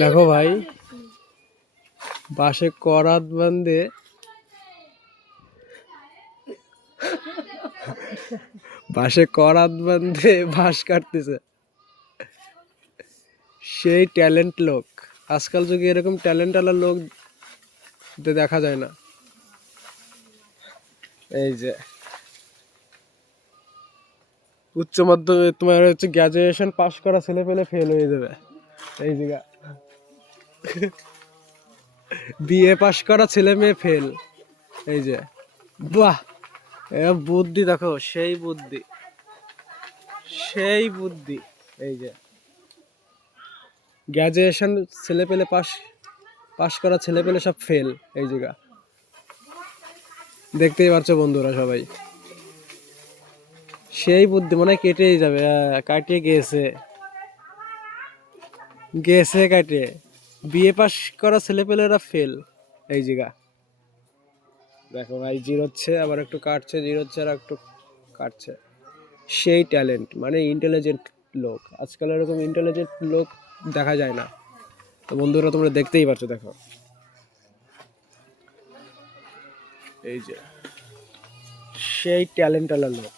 দেখো ভাই, বাঁশে করাত বান্ধে বাঁশ কাটতেছে। সেই ট্যালেন্ট লোক, আজকাল যুগে এরকম ট্যালেন্ট আলা লোক দেখা যায় না। এই যে উচ্চ মাধ্যমিক তোমার হচ্ছে গ্রাজুয়েশন পাস করা ছেলে পেলে ফেল হয়ে যাবে। এই যে বিএ পাস করা ছেলে মেয়ে ফেল। এই যে বাহ, বুদ্ধি দেখো, সেই বুদ্ধি, সেই বুদ্ধি। এই যে গ্রাজুয়েশন ছেলে পেলে পাস করা ছেলে পেলে সব ফেল। এই জায়গা দেখতেই পাচ্ছ বন্ধুরা সবাই, সেই বুদ্ধি মনে হয় কেটেই যাবে। কাটিয়ে গেছে, কাটিয়ে। বিএ পাস করা ছেলে পেলেরা ফেল। এই জায়গা দেখো ভাই, জিরোচ্ছে আবার একটু কাটছে, জিরোচ্ছে আর একটু কাটছে। সেই ট্যালেন্ট মানে ইন্টেলিজেন্ট লোক, আজকাল এরকম ইন্টেলিজেন্ট লোক দেখা যায় না। তো বন্ধুরা তোমরা দেখতেই পাচ্ছ, দেখো এই যে সেই ট্যালেন্ট আলা লোক।